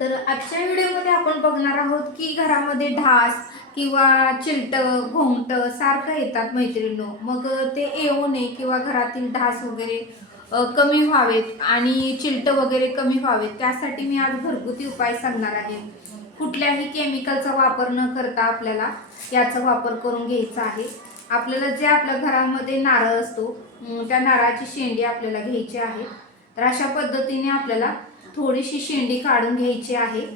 तर आजच्या व्हिडिओमध्ये आपण बघणार आहोत की घरामध्ये ढास किंवा चिलटं घोंगटं सारखं येतात मैत्रिणींनो. मग ते येऊ नये किंवा घरातील ढास वगैरे कमी व्हावेत आणि चिलटं वगैरे कमी व्हावेत, त्यासाठी मी आज घरगुती उपाय सांगणार आहे. कुठल्याही केमिकलचा वापर न करता आपल्याला याचा वापर करून घ्यायचा आहे. आपल्याला जे आपल्या घरामध्ये नारळ असतो त्या नारळाची शेंडी आपल्याला घ्यायची आहे. तर अशा पद्धतीने आपल्याला थोडीशी शेंडी काढून घ्यायची आहे.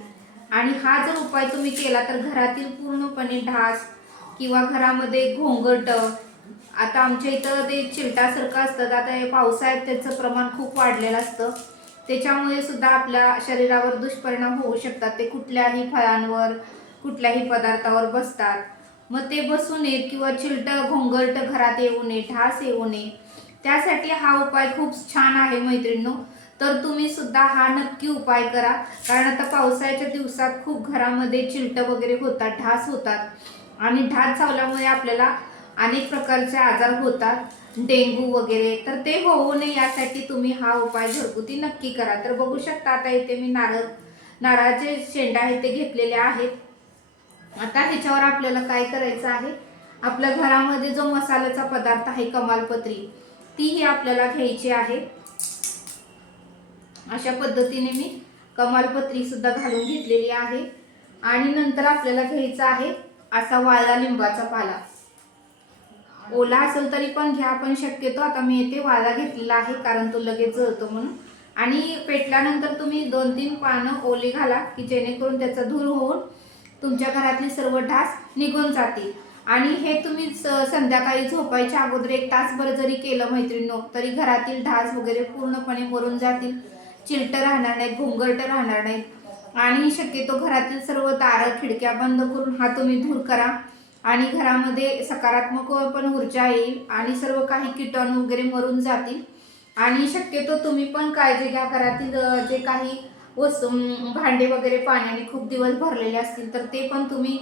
आणि हा जर उपाय तुम्ही केला तर घरातील पूर्णपणे ढास किंवा घरामध्ये घोंगट, आता आमच्या इथं ते चिलटासारखं असतं, आता हे पावसाळ्यात त्याचं प्रमाण खूप वाढलेलं असतं, त्याच्यामुळे सुद्धा आपल्या शरीरावर दुष्परिणाम होऊ शकतात. ते कुठल्याही फळांवर कुठल्याही पदार्थावर बसतात. मग ते बसू नयेत किंवा चिलटं घोंगट घरात येऊ नये, ढास येऊ नये, त्यासाठी हा उपाय खूप छान आहे मैत्रिणींनो. तर तुम्ही सुद्धा हा नक्की उपाय करा, कारण आता पावसाळ्याच्या दिवसात खूप घरामध्ये चिलटं वगैरे होतात, ढास होतात आणि ढास चावल्यामुळे आपल्याला अनेक प्रकारचे आजार होतात, डेंग्यू वगैरे. तर ते होऊ नये यासाठी तुम्ही हा उपाय घरगुती नक्की करा. तर बघू शकता आता इथे मी नारळाचे शेंडा आहेत ते घेतलेले आहेत. आता ह्याच्यावर आपल्याला काय करायचं आहे, आपल्या घरामध्ये जो मसाल्याचा पदार्थ आहे कमालपत्री, तीही आपल्याला घ्यायची आहे. अशा पद्धतीने मी कमालपत्री सुद्धा घालून घेतलेली आहे. आणि नंतर आपल्याला घ्यायचा आहे असा वाळला लिंबाचा पाला. ओला असेल तरी पण घ्या, पण शक्यतो आता मी येथे वाळा घेतलेला आहे कारण तो लगेच जळतो म्हणून. आणि पेटल्यानंतर तुम्ही 2-3 पानं ओली घाला की जेणेकरून त्याचा धूर होऊन तुमच्या घरातले सर्व ढास निघून जातील. आणि हे तुम्ही संध्याकाळी झोपायच्या अगोदर 1 तासभर जरी केलं मैत्रिणींनो, तरी घरातील ढास वगैरे पूर्णपणे मरून जातील. चिलटं राहणार नाहीत, घोंगरटं राहणार नाहीत. आणि शक्यतो घरातील सर्व दारं खिडक्या बंद करून हा तुम्ही धूर करा आणि घरामध्ये सकारात्मक पण ऊर्जा येईल आणि सर्व काही कीटाणू वगैरे मरून जातील. आणि शक्यतो तुम्ही पण काळजी घ्या, घरातील जे काही वस्तू भांडे वगैरे पाण्याने खूप दिवस भरलेले असतील तर ते पण तुम्ही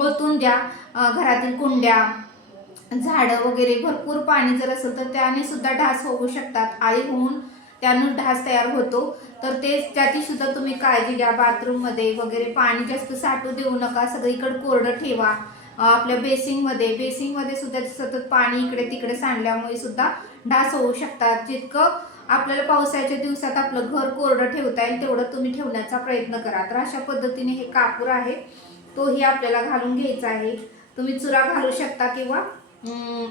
ओतून द्या. घरातील कुंड्या, झाडं वगैरे भरपूर पाणी जर असेल तर त्याने सुद्धा ढास होऊ शकतात, आळी होऊन त्यानं ढास तयार होतो. तर ते त्याची सुद्धा तुम्ही काळजी घ्या. बाथरूममध्ये वगैरे पाणी जास्त साठू देऊ नका, सगळीकडे कोरडं ठेवा. आपल्या बेसिंगमध्ये सुद्धा सतत पाणी इकडे तिकडे सांडल्यामुळे सुद्धा ढास होऊ शकतात. जितकं आपल्याला पावसाळ्याच्या दिवसात आपलं घर कोरडं ठेवता येईल तेवढं तुम्ही ठेवण्याचा प्रयत्न करा. तर अशा पद्धतीने हे कापूर आहे तोही आपल्याला घालून घ्यायचा आहे. तुम्ही चुरा घालू शकता किंवा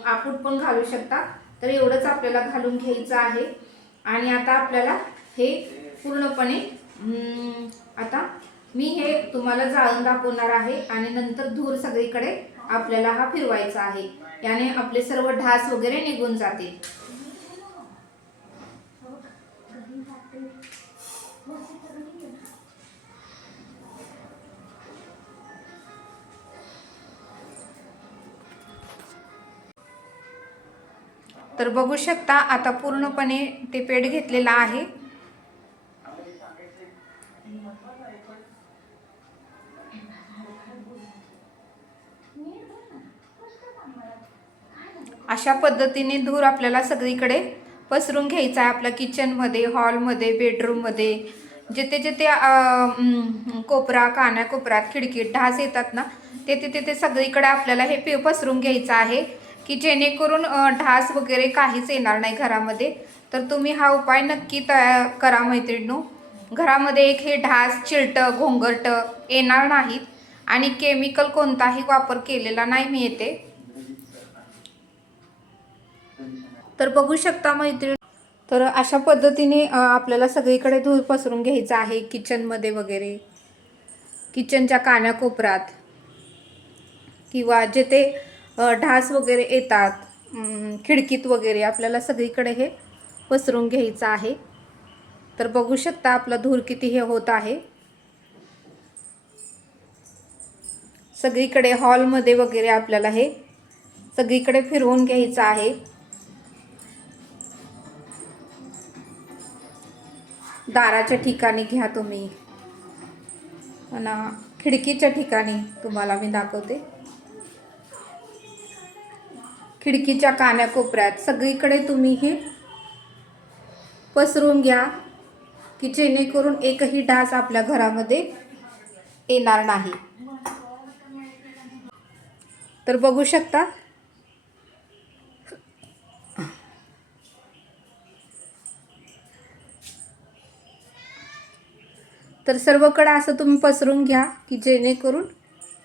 आपूट पण घालू शकता. तर एवढंच आपल्याला घालून घ्यायचं आहे. आणि आता आपल्याला हे पूर्णपणे आता मी हे तुम्हाला जाळून दाखवणार आहे आणि नंतर धूर सगळीकडे आपल्याला हा फिरवायचा आहे. याने आपले सर्व ढास वगैरे निघून जातील. तर बघू शकता आता पूर्णपणे ते पेट घेतलेलं आहे. अशा पद्धतीने धूर आपल्याला सगळीकडे पसरून घ्यायचा आहे. आपल्या किचनमध्ये, हॉलमध्ये, बेडरूममध्ये, जिथे जिथे कोपरा, कानाकोपऱ्यात, खिडकीत ढास येतात ना, तिथे तिथे सगळीकडे आपल्याला हे पसरून घ्यायचं आहे की जेणेकरून ढास वगैरे काहीच येणार नाही घरामध्ये. तर तुम्ही हा उपाय नक्की करा मैत्रिणींनो. घरामध्ये एक हे ढास, चिलटं, घोंगरटं येणार नाहीत आणि केमिकल कोणताही वापर केलेला नाही मी येते. तर बघू शकता मैत्रिणी, तर अशा पद्धतीने आपल्याला सगळीकडे धूर पसरून घ्यायचा आहे. किचनमध्ये वगैरे, किचनच्या कानाकोपऱ्यात किंवा जिथे ढास वगैरे येतात, खिडकीत वगैरे आपल्याला सगळीकडे हे पसरून घ्यायचं आहे. तर बघू शकता आपला धूर किती हे होत आहे. सगळीकडे हॉलमध्ये वगैरे आपल्याला हे सगळीकडे फिरवून घ्यायचं आहे. दाराच्या ठिकाणी घ्या तुम्ही, आणि खिडकीच्या ठिकाणी तुम्हाला मी दाखवते. खिडकीच्या कानाकोपऱ्यात सगळीकडे तुम्ही हे पसरून घ्या. की जेणेकरून एकही डास आपल्या घरामध्ये येणार नाही. तर बघू शकता तर सर्वकडे असं तुम्ही पसरून घ्या की जेणेकरून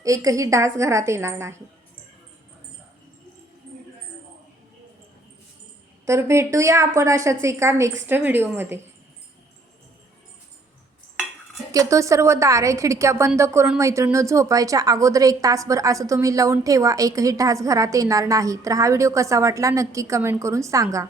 एकही डास घरात येणार नाही. तर भेटूया आपण अशाच एका नेक्स्ट व्हिडिओमध्ये. शक्यतो सर्व दारे खिडक्या बंद करून मैत्रिणींनो झोपायच्या अगोदर 1 तासभर असं तुम्ही लावून ठेवा, एकही डास घरात येणार नाही. तर हा व्हिडिओ कसा वाटला नक्की कमेंट करून सांगा.